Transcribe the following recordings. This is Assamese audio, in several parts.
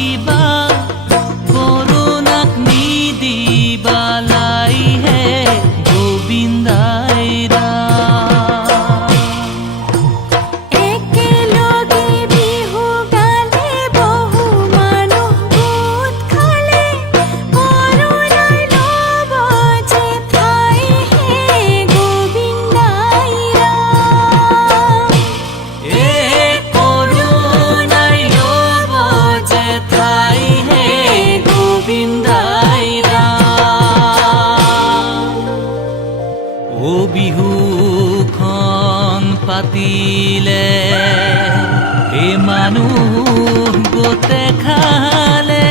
নকৰিবা কৰোণাক নিদিবালাই হে গোবিন্দাই ও বিহুখন পাতিলে এ মানুহ গোটে খালে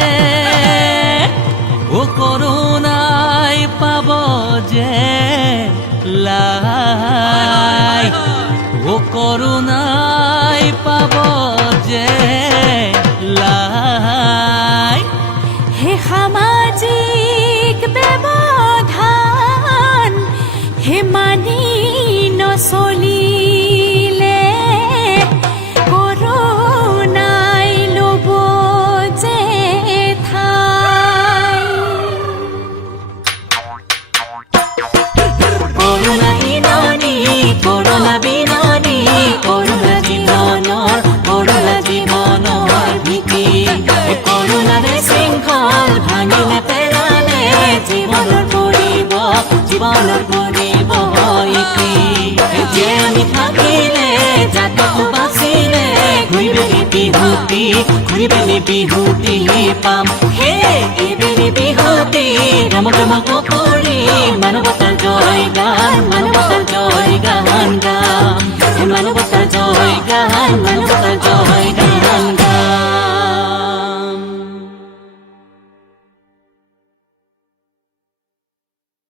ও কৰোণাই পাব যে লাই ও কৰোণাই পাব যে লাই হে সামাজিক ব্যৱধান হে মানি নচলিলে কৰোণাই ল'ব যে ঠাই কৰোণা বিননি কৰোণা বিননি কৰোণা জীৱনৰ ভীতি কৰোণাৰে শৃংখল ভাঙিলে পেলালে জীৱনৰ পৰিব ইতি যে আমি থাকিলে জাতক বাচিলে ঘূৰিবেলি বিহুতি পাম হে এইবেলি বিহুতি ৰম কৰি মানৱতাৰ জয় গান গাম মানৱতাৰ জয় গান